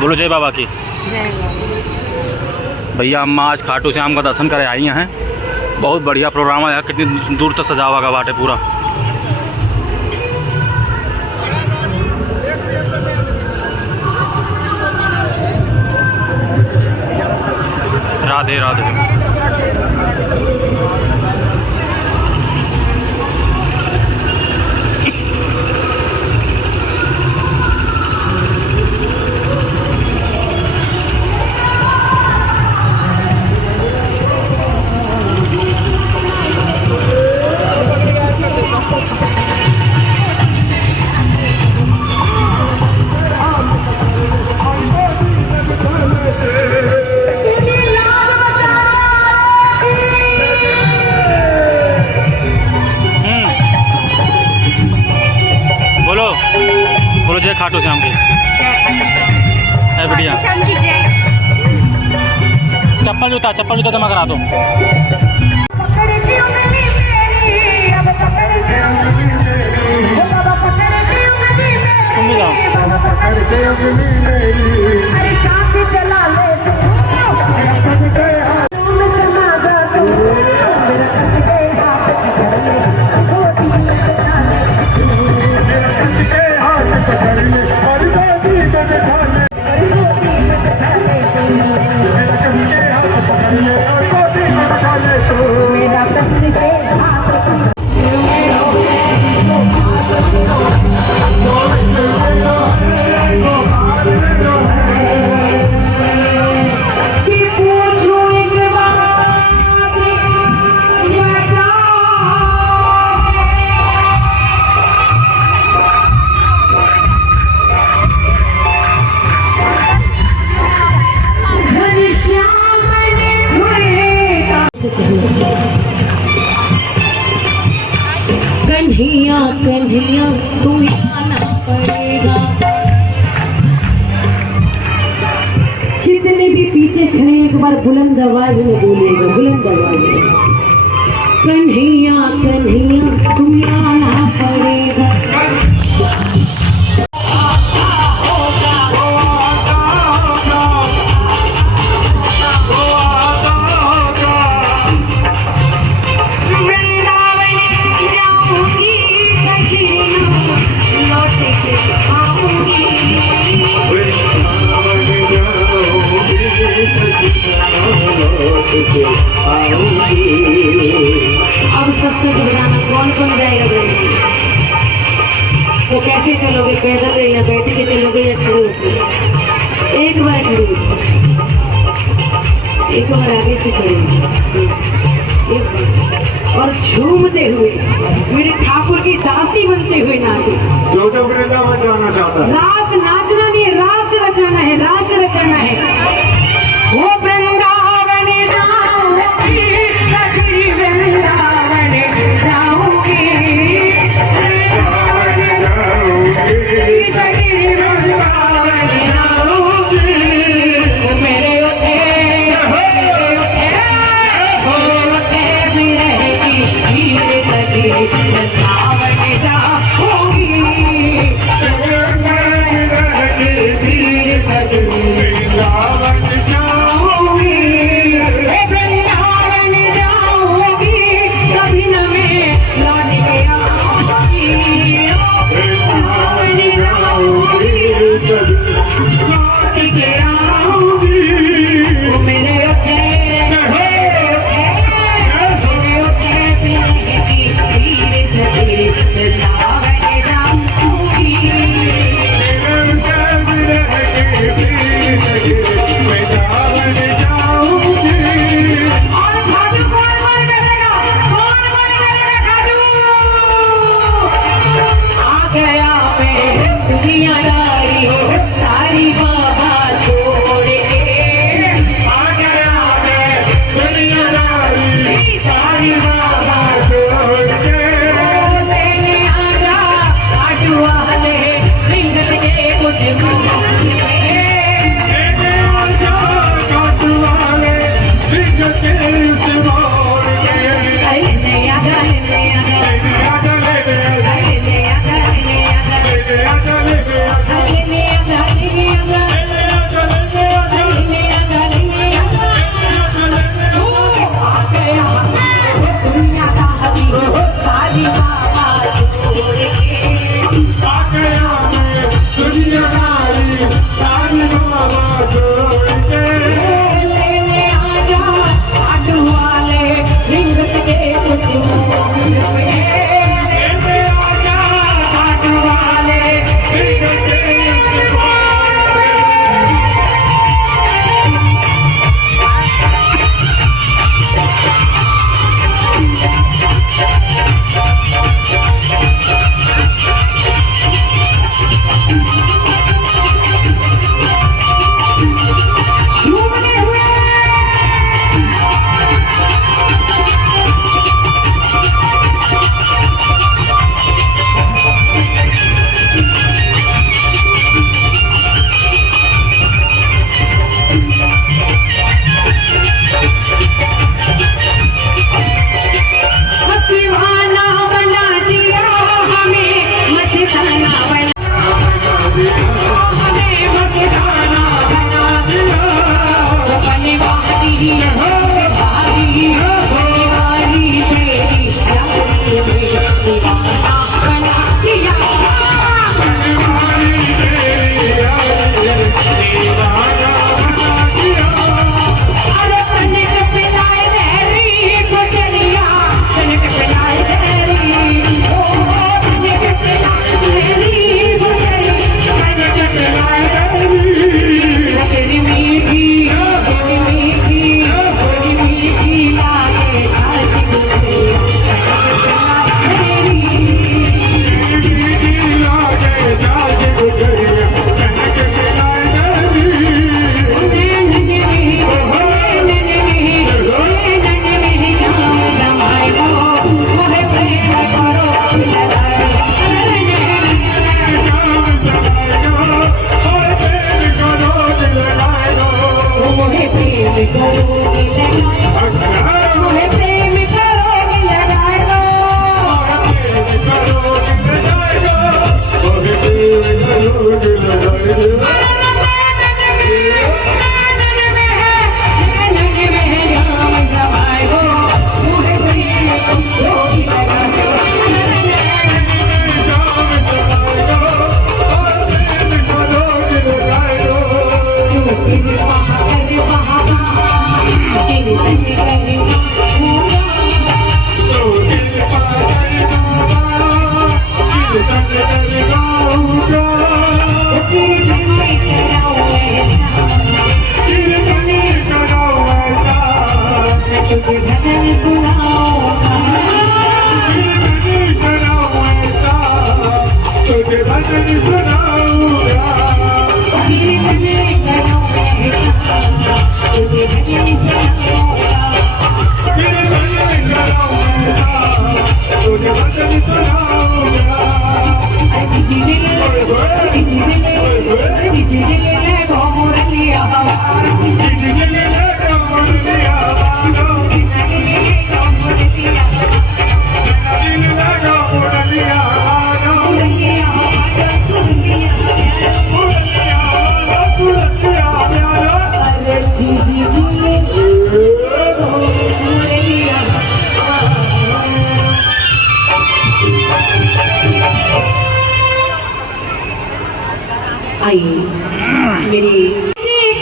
बोलो जय बाबा की। जय बाबा। भैया हम आज खाटू श्याम का दर्शन करे आई हैं। बहुत बढ़िया प्रोग्राम है, कितनी दूर तक सजा हुआ बाटे पूरा। राधे राधे। बोलो जय खाटू श्याम की। है बढ़िया। चप्पल जूता तो मैं करा दो। तुम भी जाओ। कन्हैया कन्हैया तुम्हें आना पड़ेगा। जितने भी पीछे खड़े एक बार बुलंद आवाज में बोलेगा, बुलंद आवाज में, कन्हैया कन्हैया तुम्हें आना पड़ेगा। अब सस्ते बताना कौन कौन जाएगा बोले? तो कैसे चलोगे, पैदल या बैठ के चलोगे या खड़े होकर? एक बार खड़े हो, एक बार आगे से खड़े हो, और झूमते हुए मेरे ठाकुर की दासी बनते हुए नाचे। जो वृंदावन जाना चाहता है, रास नाचना नहीं है, रास रचाना है, रास रचाना है। वो वृंदावन जाऊंगी, सखी वृंदावन जाऊंगी, सखी वृंदावन जाऊंगी। मेरे होते भी रहेगी वीर सखी वृंदावन जाऊंगी, वीर सखी वृंदावन जाऊंगी, वृंदावन जाऊंगी, कभी न मैं लौट के आऊंगी, वृंदावन जाऊंगी, लौट के आऊंगी। वो मेरे होते भी रहेगी वीर सखी आइए मेरी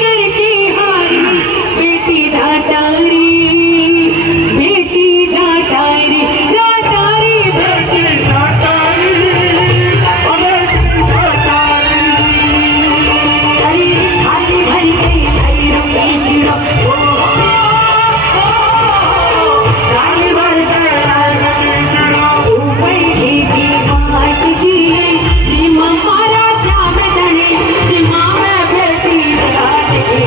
करके हारी बेटी जाटारी बेटी जाटारी जाटारी बेटी जाटारी अरे खाली भरी गई आई रुकी चिड़ो खाली भर गया ऊपर की बात की सीमा मारा शाम दने सीमा में बेटी जाटारी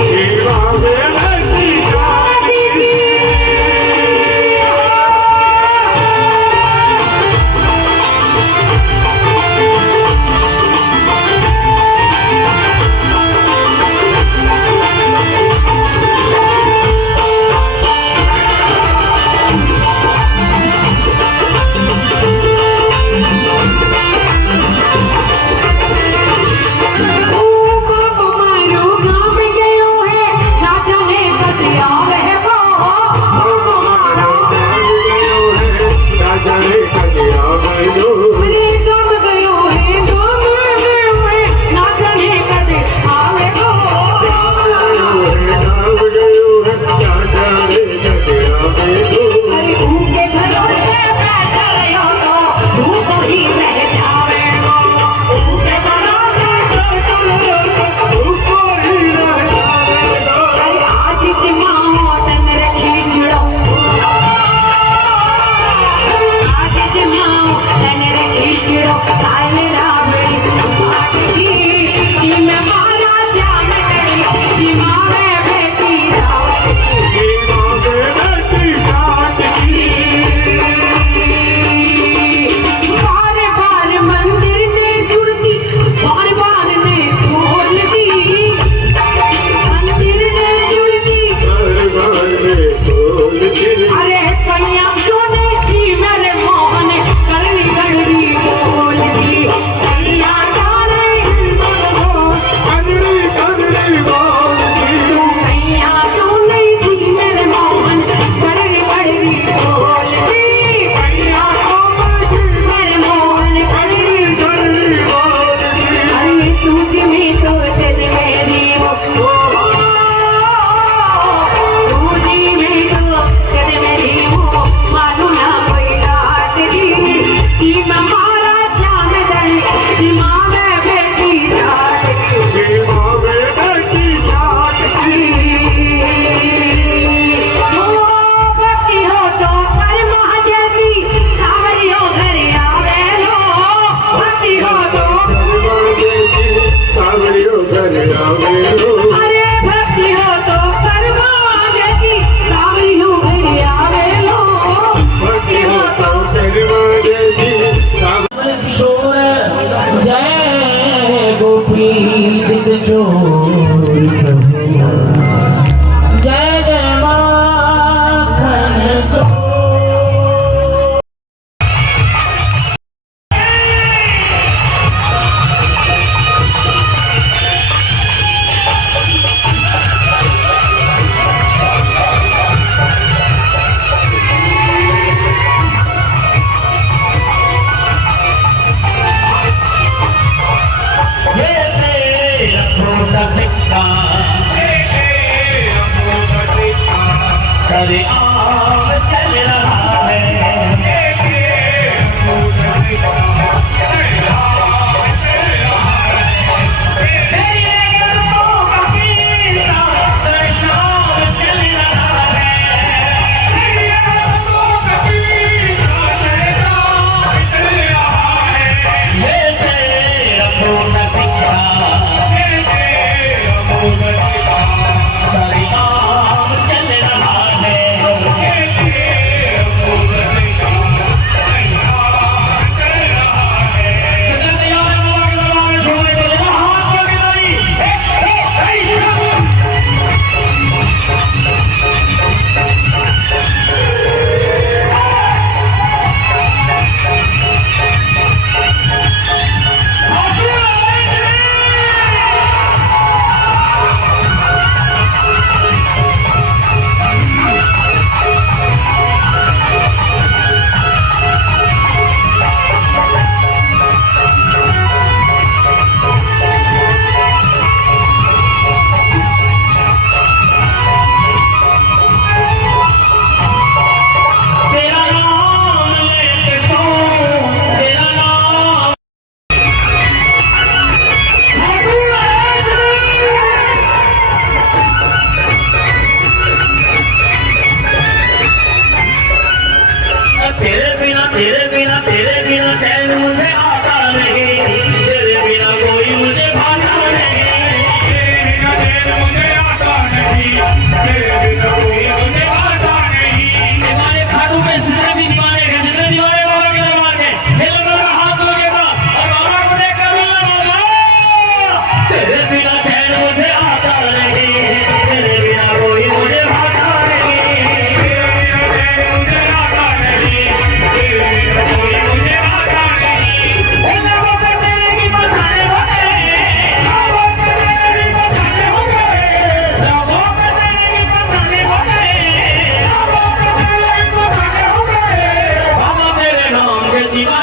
अरे भक्ति हो तो कर्मा जैसी सावरी हो गई आवे लो भक्ति हो तो कर्मा जैसी किशोर जय बिना तेरे बिना चैन मुझे आता नहीं, तेरे बिना कोई मुझे भाता नहीं, तेरे बिना चैन मुझे आता नहीं, तेरे बिना कोई मुझे भाता नहीं। दीवाने खाटू में सारे भी दीवाने हैं, जितने दीवाने बाबा के दरबार में ये लोग मेरा हाथ जोड़ेगा और बाबा को देखकर बोलना बाबा तेरे बिना चैन मुझे आता नहीं, तेरे बिना कोई मुझे भाता नहीं, तेरे बिना चैन मुझे आता नहीं, तेरे बिना कोई मुझे भाता नहीं। ओ लोगों के तेरे की बसाने हो गए, लोगों के तेरे की बसाने हो गए, लोगों के तेरे की बसाने हो गए, लोगों के तेरे की बसाने हो गए। बाबा तेरे नाम के दीवाने